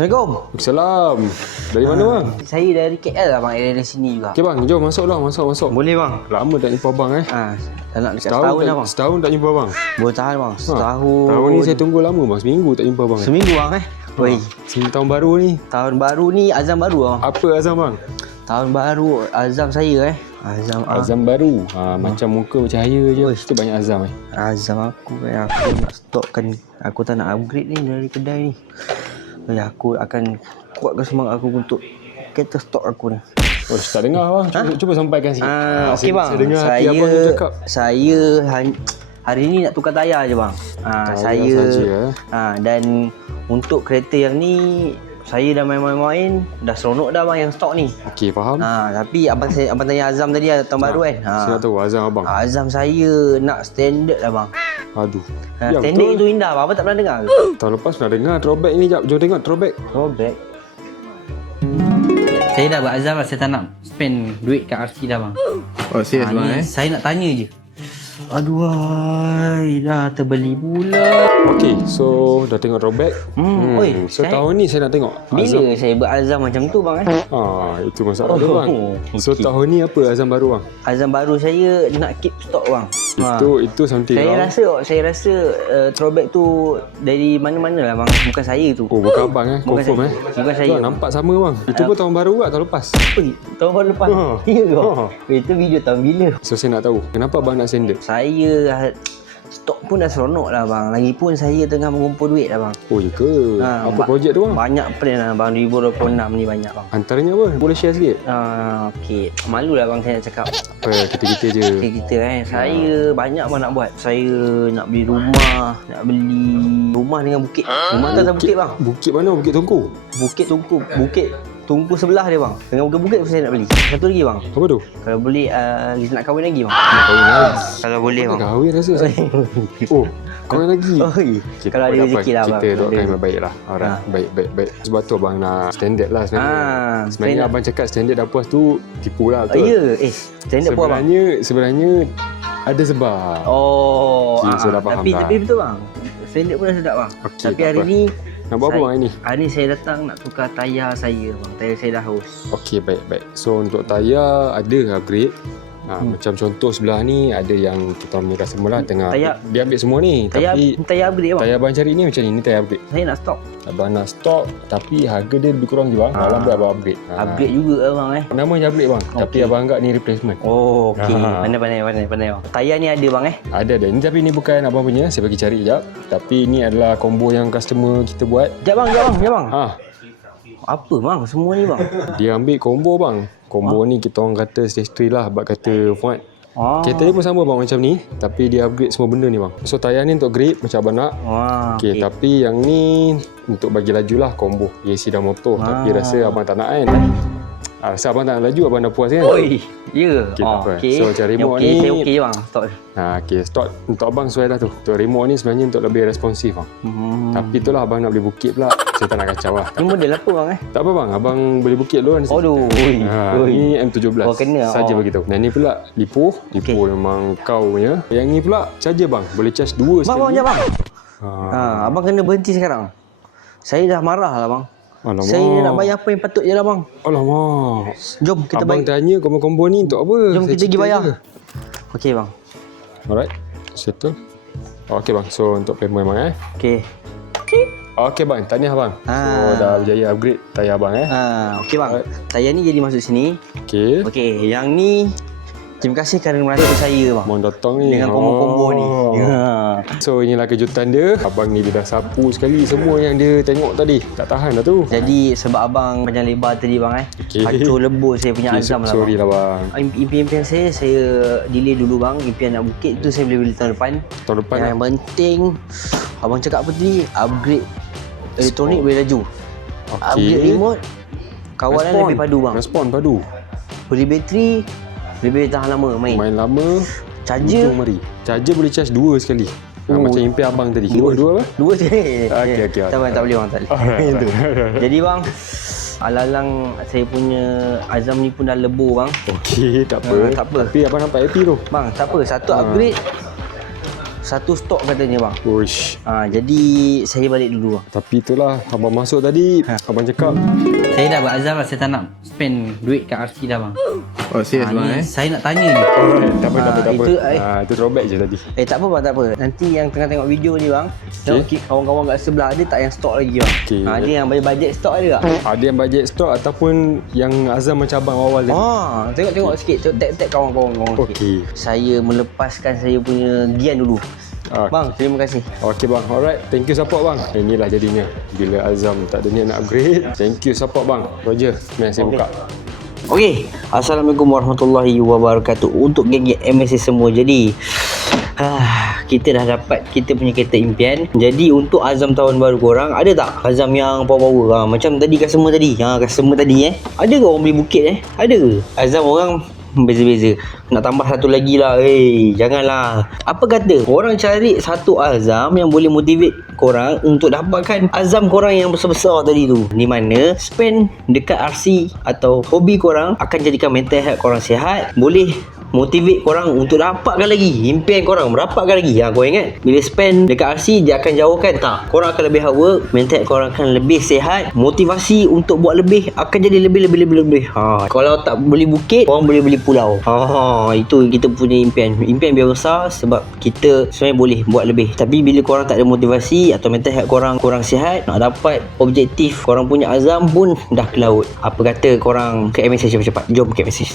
Assalamualaikum. Salam. Dari mana bang? Saya dari KL lah bang, dari sini juga. Okey bang, jom masuk lah, masuk. Boleh bang? Lama tak jumpa abang Dah nak dekat setahun dah bang. Setahun tak jumpa abang. Boleh tahan bang, setahun. Tahun ni saya tunggu lama bang, seminggu tak jumpa abang. Seminggu bang Woi. Tahun baru ni. Tahun baru ni azam baru bang. Apa azam bang? Tahun baru azam saya Azam baru. Macam muka bercahaya je. Itu banyak azam Azam aku aku nak stopkan. Aku tak nak upgrade ni dari kedai ni. Aku akan kuatkan semangat aku untuk kereta stok aku ni. Oh, tak dengar bang. Cuba sampaikan sikit. Okey bang. Saya dengar hati abang tu cakap. Saya hari ni nak tukar tayar je bang. Saya saja, dan untuk kereta yang ni saya dah main-main dah seronok dah bang yang stok ni. Okey, faham. Tapi abang tanya azam tadi tahun baru kan. Saya nak tahu azam abang. Azam saya nak standard lah bang. Aduh. Standard itu indah bang. Abang tak pernah dengar ke? Tahun lepas pernah dengar throwback ni. Jom tengok throwback. Throwback. Saya dah berazam lah, saya tak nak spend duit kat RC dah bang. Oh, serius bang Saya nak tanya je. Aduh, dah terbeli pula. Okey, so dah tengok throwback. So tahun ni saya nak tengok bila saya berazam macam tu bang itu masalah dia bang. So tahun ni apa azam baru bang? Azam baru saya nak keep stok bang. Itu something Saya rasa throwback tu dari mana-mana lah bang. Bukan saya tu. Oh, bukan abang confirm Bukan saya. Nampak sama bang. Itu pun tahun baru tahun lepas. Tahun baru lepas. Ya ke? Itu video tahun bila? So saya nak tahu kenapa abang nak standard? Saya stok pun dah seronok lah bang. Lagipun saya tengah mengumpul duit lah bang. Oh ya ke? Apa projek tu bang? Banyak plan lah bang. 2026 ni banyak bang. Antaranya apa? Boleh share sikit? Okey. Malu lah bang saya nak cakap. Apa? Kita-kita je. Kita Saya banyak bang nak buat. Saya nak beli rumah. Nak beli rumah dengan bukit. Rumah tu atas bukit bang. Bukit mana? Bukit Tungku? Bukit Tungku sebelah dia bang. Dengan bukit saya nak beli. Satu lagi bang. Apa tu? Kalau boleh nak kahwin lagi bang. Kalau boleh bang. Kahwin rasa. Oh, kahwin lagi. Kalau ada rezeki lah bang. Kita doakan yang baik lah. Alright, baik. Sebab tu abang nak standard lah sebenarnya. Sebenarnya abang cakap standard dah puas tu tipu lah betul. Ya, standard puas bang. Sebenarnya ada sebab. Saya dah faham tapi betul bang. Standard pun dah sedap bang. Tapi hari ni nak buat apa bang ini? Hari ni saya datang nak tukar tayar saya bang. Tayar saya dah haus. Okey, baik. So untuk tayar ada upgrade. Macam contoh sebelah ni ada yang kita punya customer lah tengah dia ambil semua ni. Tapi tayar upgrade bang. Tayar abang cari ni macam ni tayar upgrade. Saya nak stok. Abang nak stok tapi harga dia lebih kurang je bang. Dalam tu abang upgrade. Upgrade juga bang Nama je upgrade bang. Tapi abang anggap ni replacement. Okey. Pandai bang. Tayar ni ada bang Ada. Ni tapi ni bukan abang punya. Saya bagi cari sekejap. Tapi ni adalah combo yang customer kita buat. Sekejap bang. Apa bang semua ni bang? Dia ambil combo bang. Combo ni kita orang kata stage 3 lah. Abang kata Fuad. Kereta ni pun sama bang macam ni. Tapi dia upgrade semua benda ni bang. So tayar ni untuk grip macam abang nak. Okay. Tapi yang ni untuk bagi laju lah combo AC dan motor. Tapi rasa abang tak nak kan. Rasa abang tak nak laju, abang dah puas kan? Ya. So macam remote ni saya okey je bang stok. Stok untuk abang sesuai dah tu. Untuk remote ni sebenarnya untuk lebih responsif bang. Tapi itulah abang nak beli bukit pula. Saya tak nak kacau lah. Ni model apa bang Tak apa bang, abang beli bukit dulu kan. Ni M17 saja begitu. Dan ni pula Lipo memang kau punya. Yang ni pula charger bang, boleh charge 2 sekali. Bang. Abang kena berhenti sekarang. Saya dah marah lah bang. Alamak. Saya nak bayar apa yang patut je lah bang. Alamak. Jom kita abang tanya combo-combo ni untuk apa? Jom kita pergi bayar. Okey bang. Alright, settle. Okey bang, so untuk payment bang Okey bang, tahniah bang. So dah berjaya upgrade tayar bang Okey bang. Tayar ni jadi masuk sini. Okey, yang ni terima kasih kerana merasa saya bang. Abang datang ni dengan combo-combo ni. So inilah kejutan dia. Abang ni dia dah sapu sekali semua yang dia tengok tadi. Tak tahan dah tu. Jadi sebab abang panjang lebar tadi bang hancur lebur saya punya azam lah bang. Sorry lah bang. Impian saya delay dulu bang. Impian nak bukit tu saya boleh beli tahun depan. Yang penting abang cakap apa tadi? Upgrade elektronik boleh laju. Upgrade remote kawalan lebih padu bang. Respon padu. Beli bateri lebih tahan lama main lama. Charger boleh charge 2 sekali. Macam impian abang tadi. Dua apa? 2 sekali. Okey. Tak boleh bang, tak boleh. Jadi bang, alalang saya punya azam ni pun dah lebur bang. Okey, tak apa. Tak apa. Tapi abang nampak happy tu. Bang, tak apa. Satu upgrade Satu stok katanya bang. Uish. Jadi saya balik dulu bang. Tapi itulah, abang masuk tadi, abang cakap. Saya dah berazam lah, saya tak nak spend duit kat RC dah bang. Oh serius bang Saya nak tanya ni. Tak apa. Itu throwback je tadi. Tak apa bang, tak apa. Nanti yang tengah tengok video ni bang, tengok kawan-kawan kat sebelah ada tak yang stok lagi bang? Okay. Ada yang budget stok ada tak? Ada yang budget stok ataupun yang Azam macam abang awal tadi. Tengok sikit, tag kawan-kawan sikit. Okey. Saya melepaskan saya punya gian dulu. Bang, terima kasih. Okey bang, alright. Thank you support bang. Inilah jadinya bila Azam tak ada niat nak upgrade. Thank you support bang. Roger, mari saya buka. Okey, Assalamualaikum warahmatullahi wabarakatuh. Untuk geng MSC semua, jadi kita dah dapat kita punya kereta impian. Jadi untuk Azam tahun baru korang, ada tak Azam yang power-power? Macam tadi customer tadi, ada ke orang beli Bukit Ada ke? Azam orang beza-beza. Nak tambah satu lagi lah. Janganlah. Apa kata korang cari satu Azam yang boleh motivate korang untuk dapatkan Azam korang yang besar-besar tadi tu. Di mana spend dekat RC atau hobi korang akan jadikan mental health korang sihat. Boleh motivate korang untuk dapatkan lagi impian korang, merapatkan lagi. Kau ingat bila spend dekat RC dia akan jauhkan tak? Korang akan lebih hard work, mental korang akan lebih sihat, motivasi untuk buat lebih akan jadi lebih. Kalau tak beli Bukit, korang boleh beli Pulau. Itu kita punya impian biar besar, sebab kita sebenarnya boleh buat lebih. Tapi bila korang tak ada motivasi atau mental health korang kurang sihat, nak dapat objektif korang punya Azam pun dah ke laut. Apa kata korang ke MSC cepat-cepat. Jom ke MSC.